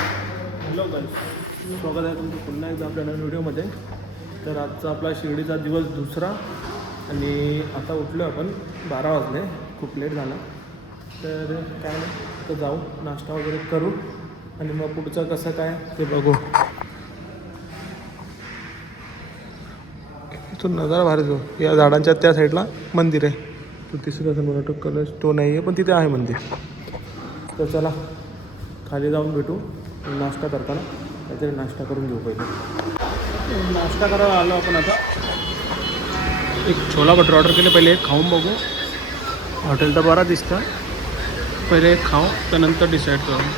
Hello गाईस स्वागत आहे तुमचं पुन्हा एकदा आपल्या नवीन व्हिडिओमध्ये. तर आजचा आपला शिर्डीचा दिवस दुसरा आणि आता उठलो आपण बारा वाजले. खूप लेट झाला. तर काय नाही तर जाऊ नाश्ता वगैरे करू. आणि मग पुढचं कसं काय ते बघू. इथून नजारा भारी जो या झाडांच्या त्या साईडला मंदिर आहे. तो तिसरं असं मला कलश तो नाही आहे पण तिथे आहे मंदिर. तर चला खाली जाऊन भेटू. नाश्ता करताना काहीतरी नाश्ता करून घेऊ पहिले. नाश्ता करायला आलो आपण आता. एक छोला भटर ऑर्डर केले पहिले एक खाऊन बघू. हॉटेल तर बरा दिसतं. पहिले एक खाऊ त्यानंतर डिसाईड करू.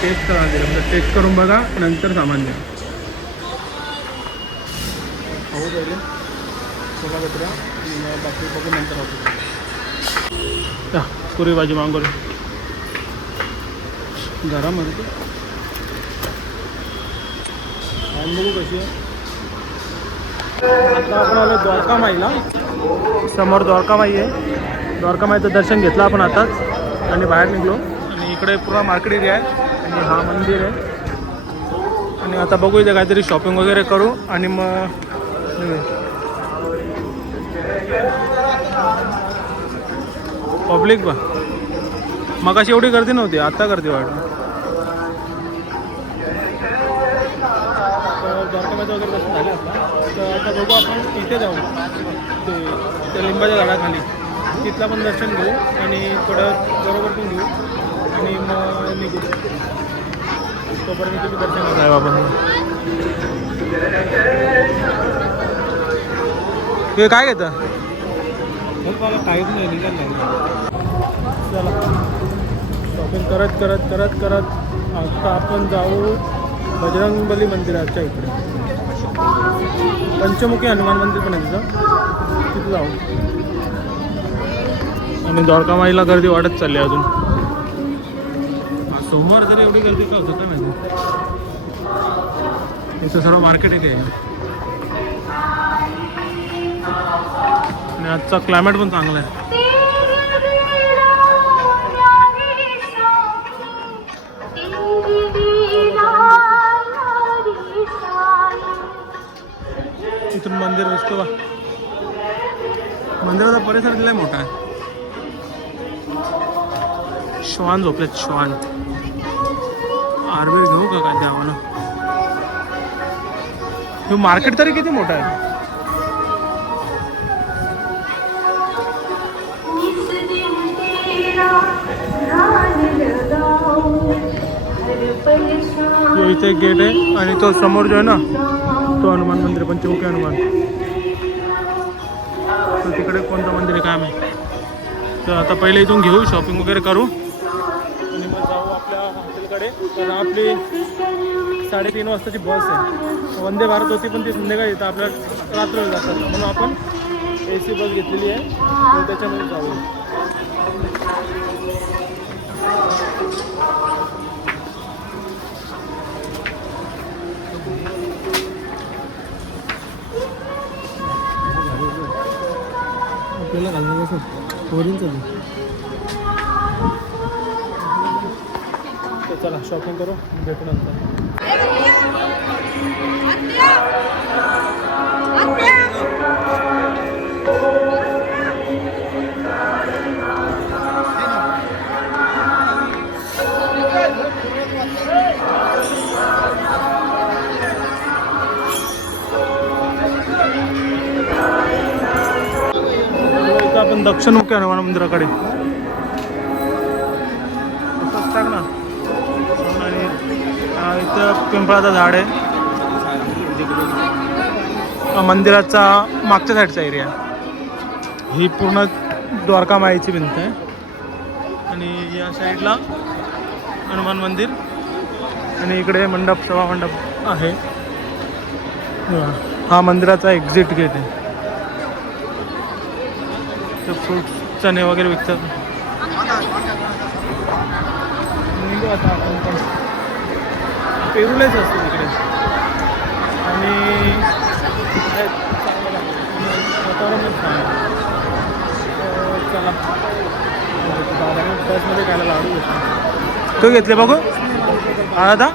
टेस्ट करा दिलं टेस्ट करून बघा नंतर सामान द्या खाऊ पहिले. छोला भटऱ्या बाकी बघू नंतर ऑर्डर पुरी भाजी मागवली होती. आणि बघू कशी आहे? आता आपण आलो द्वारका माईला समोर द्वारका माई आहे. द्वारका माईचं दर्शन घेतलं आपण आताच आणि बाहेर निघलो. आणि इकडे पूर्ण मार्केट एरिया आहे. आणि हा मंदिर आहे. आणि आता बघू इथे काहीतरी शॉपिंग वगैरे करू. आणि मग पब्लिक बा मग अशी एवढी गर्दी नव्हती आता गर्दी वाटत तर द्वारकामध्ये वगैरे दर्शन झाले आता तर आता बघू आपण इथे जाऊ. ते त्या लिंबाच्या झाडाखाली. तिथला पण दर्शन घेऊ आणि थोडं बरोबर पण घेऊ आणि मग निघू. तोपर्यंत तुम्ही दर्शन करा. बाबा हे काय घेतं? मला काहीच नाही निघाल नाही. चला. शॉपिंग करत करत करत करत आता आपण जाऊ बजरंगबली मंदिराच्या इकडे. पंचमुखी हनुमान मंदिर पण आहे तिथं. तिथं जाऊ. आणि द्वारकामाईला गर्दी वाढत चालली अजून. आज सोमवार जरी एवढी गर्दी का होतं काय माहिती इथं? सर्व मार्केट आहे. काय आणि आजचा क्लायमेट पण चांगला आहे. इथून मंदिर दिसतो बा. मंदिराचा परिसर दिलाय मोठा आहे? श्वान झोपलेत श्वान. आरबीर घेऊ का काय द्यावं हे मार्केट तरी किती मोठं आहे? इथे एक गेट आहे आणि तो समोर जो आहे ना तो हनुमान मंदिर पंचमुखी हनुमान? तर तिकडे कोणतं मंदिर आहे काय माहिती? तर आता पहिले इथून घेऊ शॉपिंग वगैरे करू. आणि मग जाऊ आपल्या हॉटेलकडे. तर आपली साडेतीन वाजताची बस आहे. वंदे भारत होती पण ती संध्याकाळी येतं. आपल्या रात्र जातात. म्हणून आपण ए सी बस घेतलेली आहे. त्याच्यामध्ये जाऊ. आपल्याला घालणार असं बोरिंगचं चला शॉपिंग करू भेटू नंतर. आपण दक्षिणमुखी हनुमान मंदिराकडे. टाक ना. आणि इथं पिंपळाचं झाड आहे. मंदिराचा मागच्या साईडचा एरिया. ही पूर्ण द्वारका माईची भिंत आहे. आणि या साईडला हनुमान मंदिर. आणि इकडे मंडप सभा मंडप आहे. हा मंदिराचा एक्झिट गेट आहे. ते फ्रूट्स चणे वगैरे विकतात. निघू आता आपण पण. पेरूलाच असतो तिकडे. आणि तर चला. बसमध्ये खायला लाडू घेतला. तू घेतले बघू? दादा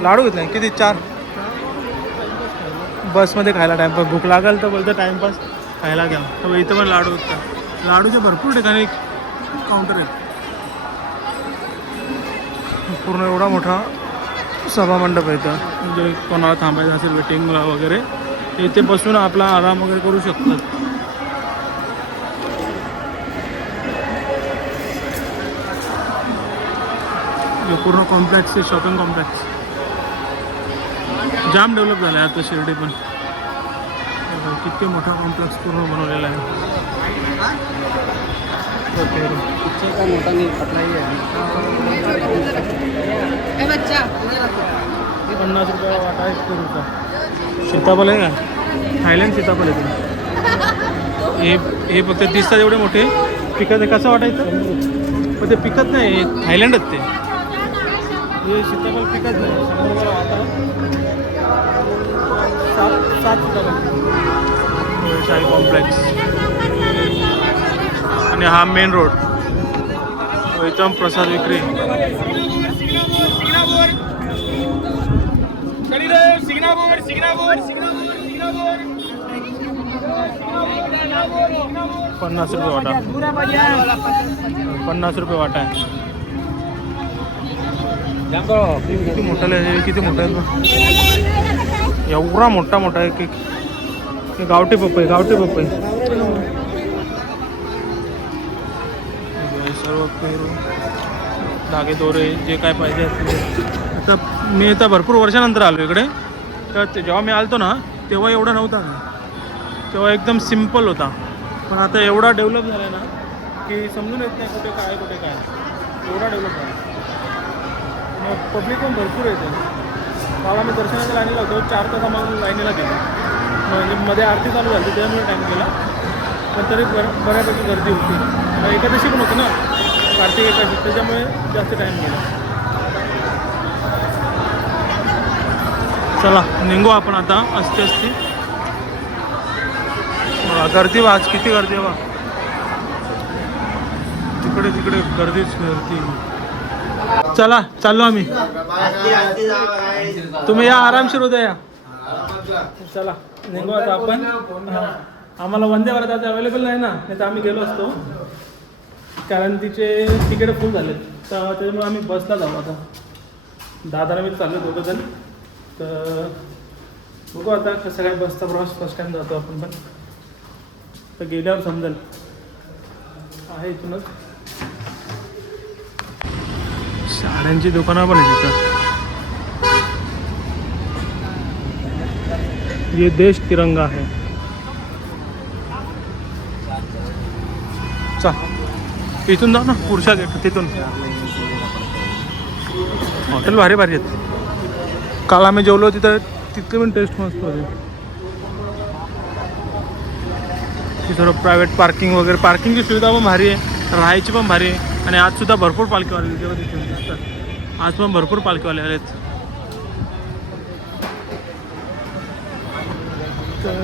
लाडू घेतला. किती? चार? बसमध्ये खायला टाइमपास भूक लागेल तर बोलतं टाइमपास खायला घ्या. तर इथं पण लाडू विकतात लाडूचे भरपूर ठिकाणी काउंटर आहेत. पूर्ण एवढा मोठा सभामंडप आहे इथं. म्हणजे कोणाला थांबायचं असेल वेटिंगला वगैरे इथे बसून आपला आराम वगैरे करू शकतात. पूर्ण कॉम्प्लेक्स आहे शॉपिंग कॉम्प्लेक्स जाम डेव्हलप झालं आहे आता शिर्डी पण. किती मोठा कॉम्प्लेक्स पूर्ण बनवलेला आहे. ओके. ए बच्चा. पन्नास रुपया वाटा एक रुपया सीताफळ आहे का? थायलंड सीताफळ आहे ते हे हे फक्त दिसतात एवढे मोठे. पिकत आहे. कसं वाटायचं? पण ते पिकत नाही. हे थायलंडच ते. हे सीताफळ पिकत नाही. सात सात शाही कॉम्प्लेक्स आणि हा मेन रोड एकदम प्रसाद विक्री. पन्नास रुपये वाटा. पन्नास रुपये वाटा आहे. किती मोठा आहे? किती मोठा आहे? एवढा मोठा मोठा आहे की गावठी पपई गावठी पपई. सर्व पेरू धागे दोरे जे काय पाहिजे आता मी आता भरपूर वर्षानंतर आलो इकडे. तर जेव्हा मी आलतो ना तेव्हा एवढा नव्हता. तेव्हा एकदम सिंपल होता. पण आता एवढा डेव्हलप झाला ना की समजून येत नाही कुठे काय कुठे काय. एवढा डेव्हलप झाला पब्लिक पण भरपूर येते मला मी दर्शनाच्या लाईनीला होतो. चार तास आम्हाला लाईनीला गेलो. म्हणजे मध्ये आरती चालू झाली त्यामुळे टाईम गेला. पण तरी बर बऱ्यापैकी गर्दी होती. एकादशी पण होती ना कार्तिक एकादशी त्याच्यामुळे जास्त टाईम गेला. चला निघू आपण आता असते असते बघा, गर्दी आज किती गर्दी आहे बा तिकडे तिकडे गर्दीच गर्दी. चला चाललो आम्ही. तुम्ही या आरामशीर उद्या या. चला निघू आता आपण. आम्हाला वंदे भारत अवेलेबल नाही ना नाही तर आम्ही गेलो असतो. कारण तिचे तिकीट फुल झाले तर त्याच्यामुळे आम्ही बसला जाऊ आता. दादाला मी चाललो दोघं जण. तर बघू आता कसं काय बसचा प्रवास फर्स्ट टाइम जातो आपण पण. तर गेल्यावर समजेल. आहे इथूनच. साड्यांची दुकानं पण आहे तिथं ये देश तिरंगा आहे चल इथून जाऊ ना पुरुषा गेट तिथून. हॉटेल भारी भारी आहेत. काल आम्ही जेवलो तिथं तिथलं पण टेस्ट मस्त होते. तिथं प्रायव्हेट पार्किंग वगैरे पार्किंगची सुविधा पण भारी आहे. राहायची पण भारी आहे. आणि आज सुद्धा भरपूर पालखीवाले जेव्हा तिथे आज पण भरपूर पालखीवाले तर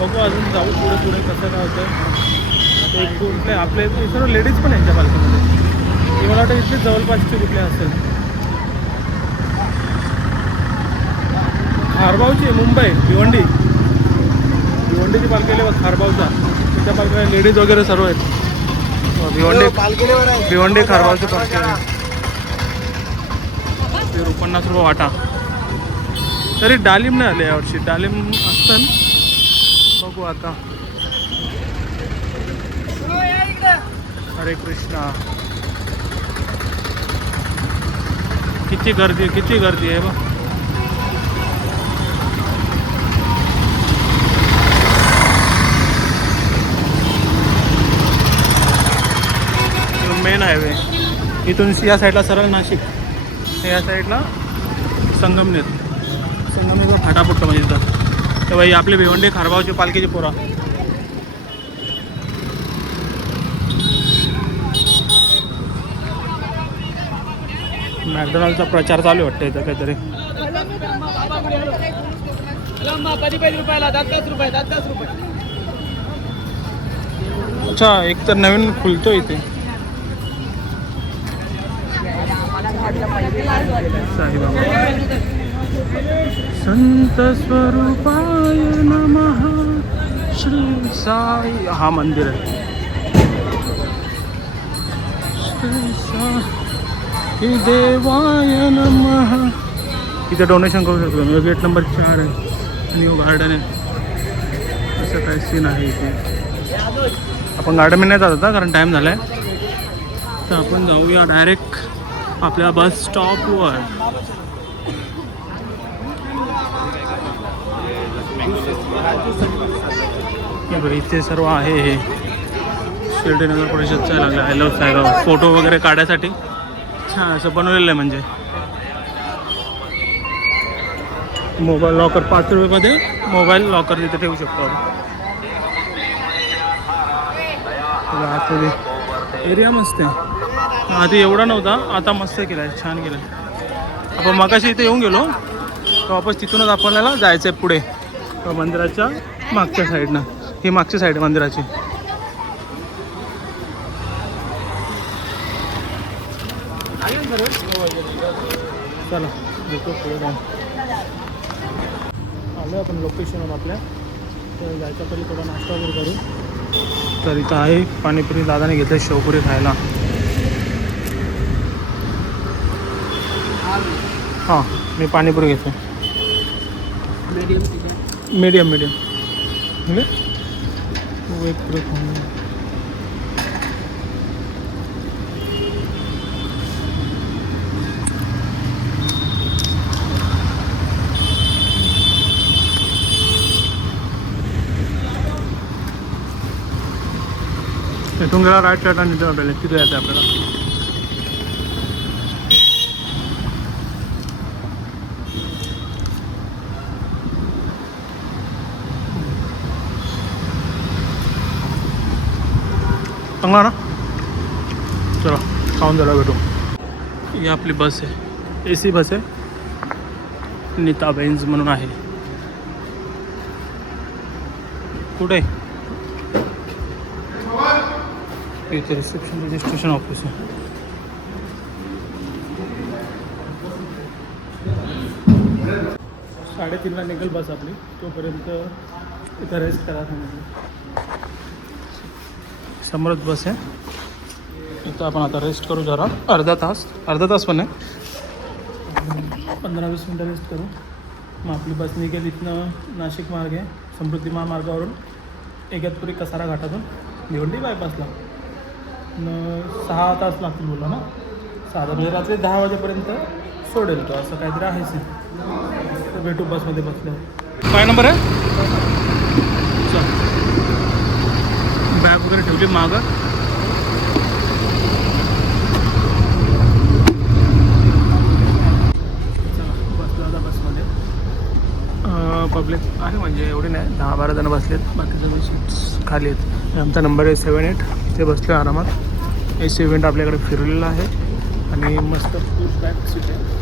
बघू अजून जाऊ पुढे पुढे कसं काय होतं एक कुठले आपले हे सर्व लेडीज पण आहेत त्या पालखीमध्ये. मला वाटतं इथले जवळपासचे कुठले असेल. खारबावची मुंबई भिवंडी. भिवंडीची पालखी बघ खारबावचा. त्या पालखी लेडीज वगैरे सर्व आहेत. हो, भिवंडी भिवंडी खारबावची पालखी पन्नास रुपये वाटा. तरी डालिम नाही आले यावर्षी डालिम असतं बघू आता. हरे कृष्णा. किती गर्दी आहे किती गर्दी आहे बघ. Main highway. इथून या साईडला सरळ नाशिक. या साईडला संगमनेर. संगमनेर फाटा पडतो म्हणजे इथं तेव्हा ही आपली भिवंडी खारबावचे पालखीचे पोरा. मॅकडोनाल्डचा प्रचार चालू वाटतं इथं काहीतरी. अच्छा एक तर नवीन खुलतो इथे. साईबाबा. संत स्वरूपाय नमः. श्री साई हा मंदिर आहे. श्री साई देवाय नमः. इथे डोनेशन करू शकतो. मी गेट नंबर चार आहे. न्यू गार्डन आहे. असं काय सीन आहे इथे. आपण गार्डनमध्ये नाही जात होता कारण टाईम झाला आहे तर आपण जाऊया डायरेक्ट आपल्या बस स्टॉपवर. इथे सर्व आहे हे. शिर्डीनगर परिषदचं लागलं. आय लव्ह सायगाव फोटो वगैरे काढायसाठी. छान असं बनवलेलं आहे म्हणजे. मोबाईल लॉकर पाच रुपयेमध्ये मोबाईल लॉकर तिथे ठेवू शकतो आपण. एरिया मस्त आहे. आधी एवढा नव्हता. आता मस्त केला आहे छान केलं आहे आपण मगाशी इथे येऊन गेलो. तर वापस तिथूनच आपल्याला जायचं आहे पुढे मंदिराच्या मागच्या साईडनं. ही मागची साईड आहे मंदिराची. चला भेटू आलो आपण लोकेशनवर आपल्या. तर जायच्या पहिले थोडा नाश्ता वगैरे करू. तर इथं आहे पाणीपुरी दादाने घेतलं शेवपुरी खायला. हाँ मी पाणीपुरी घेतो मीडियम मीडियम तू. इथून गेला राईट साईडला निघतो आपल्याला तिथे जायचं आपल्याला. चांगला ना? चला खाऊन जायला भेटू. ही आपली बस आहे. ए सी बस आहे. नीता बेन्झ म्हणून आहे. कुठे? इथे रिसेप्शन रजिस्ट्रेशन ऑफिस आहे. साडेतीनला निघेल बस आपली. तोपर्यंत इथं रेस्ट करा सांगितलं समोरच बस आहे. इथं आपण आता रेस्ट करू जरा. अर्धा तास. अर्धा तास पण आहे. पंधरा वीस मिनटं रेस्ट करू. मग आपली बस निघेल इथनं नाशिक मार्ग आहे समृद्धी महामार्गावरून एकतपुरी कसारा घाटातून भिवंडी बायपासला न सहा तास लागतील बोला ना? साधारण म्हणजे रात्री दहा वाजेपर्यंत सोडेल तो. असं काहीतरी आहेच आहे तर भेटू बसमध्ये बसल्यावर. काय नंबर आहे? चल. बॅग वगैरे ठेवली मागं. बसला बसमध्ये पब्लिक आहे म्हणजे एवढे नाही दहा बारा जण बसलेत. बाकी सगळे सीट्स खाली आहेत. आमचा नंबर आहे सेवन एट ते बसले आरामात. एसी इव्हेंट आपल्याकडे फिरलेला आहे. आणि मस्त फूड बॅक सीट आहे.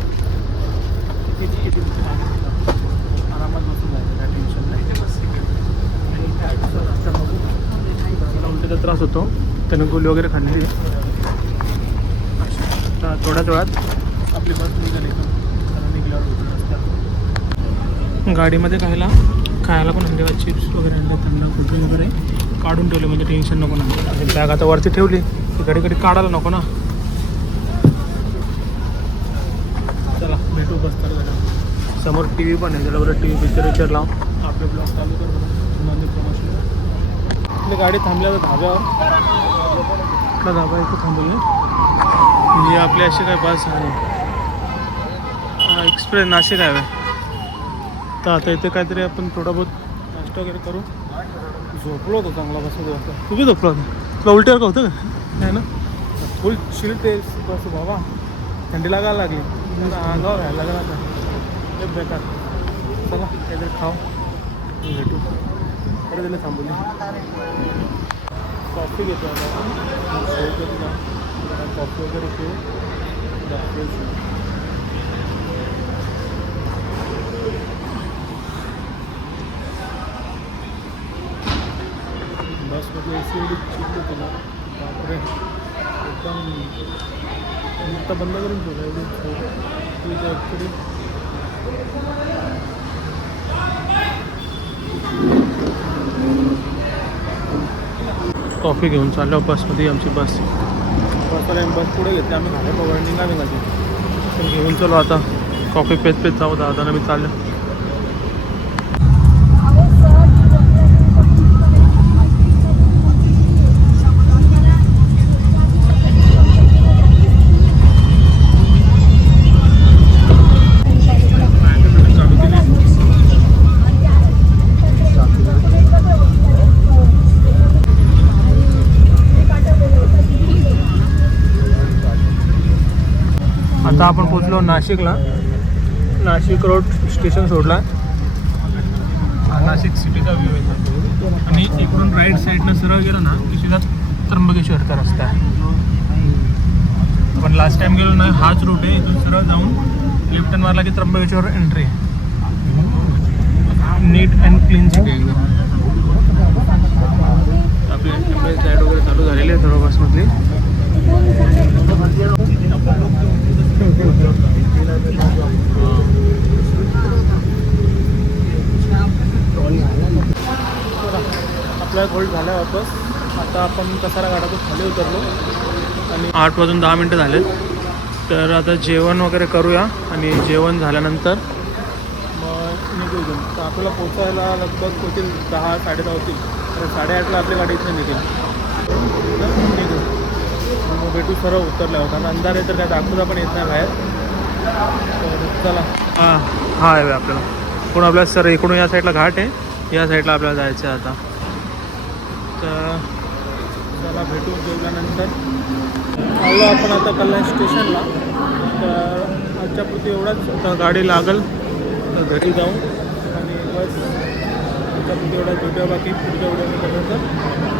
आरामात बसून जायचं काय टेन्शन नाही. आणि त्याचा त्रास होतो. त्यानं गोळी वगैरे खाल्लेली आता थोड्याच वेळात आपली बस निघाली. का निघल्यावर गाडीमध्ये खायला खायला पण आणले. चिप्स वगैरे आणले. त्यांना कुल्फी वगैरे काढून ठेवले. म्हणजे टेन्शन नको ना. बॅग आता वरती ठेवली. ती घडी घडी काढायला नको ना. चला भेटू बसतात समोर टी व्ही पण आहे. त्याला बरं टी व्ही पिक्चर विचार लावून आपले ब्लॉग चालू कर बरं प्रमोशन आपली गाडी थांबल्या तर धाब्यावर. आपला धाबा इथं थांबवली म्हणजे आपली अशी काय बस आहे. एक्सप्रेस नाशिक आहे तर आता इथे काहीतरी आपण थोडा बहुत नाश्ता वगैरे करू. झोपलो होतो चांगला बसमध्ये वाटतं तू बी झोपलो होता? तुला उलट्यावर का होतं का? नाही ना? फुल चिल्ड ते बस बाबा. थंडी लागायला लागली. अंगावर घ्यायला लागला आता. बेकार. चला काहीतरी खाऊ. भेटू. अरे दिलं थांबवली कॉफी घेतो आता आपण. मग सोय करू ना. जरा कॉफी वगैरे पिऊ जरा fresh होऊ. बसमध्ये एसी एवढी चिल्ड होती ना बापरे एकदम आता बंद करून ठेवलं ॲक्च्युली कॉफी घेऊन चाललो बसमध्ये आमची बस बसला बस पुढे घेतली आम्ही खाणे पवळ निघा निघायची पण घेऊन चलो आता. कॉफी पेत पेत जाऊ दादा मी चाललो. आता आपण पोचलो नाशिकला. नाशिक रोड स्टेशन सोडला. हा नाशिक सिटीचा व्ह्यू आहे. आणि इकडून राईट साईडनं सरळ गेलो ना की सीधा त्र्यंबकेश्वरचा रस्ता आहे. आपण लास्ट टाइम गेलो ना हाच रूट आहे. इथून सरळ जाऊन लेफ्ट टर्न मारला की त्र्यंबकेश्वर एंट्री आहे. नीट अँड क्लीन सिटी एकदम. आपले लाइट वगैरे चालू झालेले आहे सर्व बसमधली आपला झाला वापस आता आपण कसारा घाटातून खाली उतरलो. आणि आठ वाजून दहा मिनटं झालेत. तर आता जेवण वगैरे करूया. आणि जेवण झाल्यानंतर मग निघू इथून तर आपल्याला पोचायला लगभग होतील दहा साडेदहा होतील. तर साडेआठला आपली गाडी इथून निघेल. तर निघू मग भेटू सर्व उतरल्यावर कारण अंधार आहे तर काय दाखवता पण येत नाही बाहेर. तर चला. हां हा आहे आपल्याला. पण आपल्याला सर इकडून या साईडला घाट आहे. या साईडला आपल्याला जायचं आहे आता. तर त्याला भेटून जेवल्यानंतर आलो आपण आता कल्याण स्टेशनला. तर आजच्या पुरती एवढाच. आता गाडी लागल तर घरी जाऊ. आणि बस आजच्या पुरती एवढाच भेटूया बाकी पुढच्या व्हिडिओमध्ये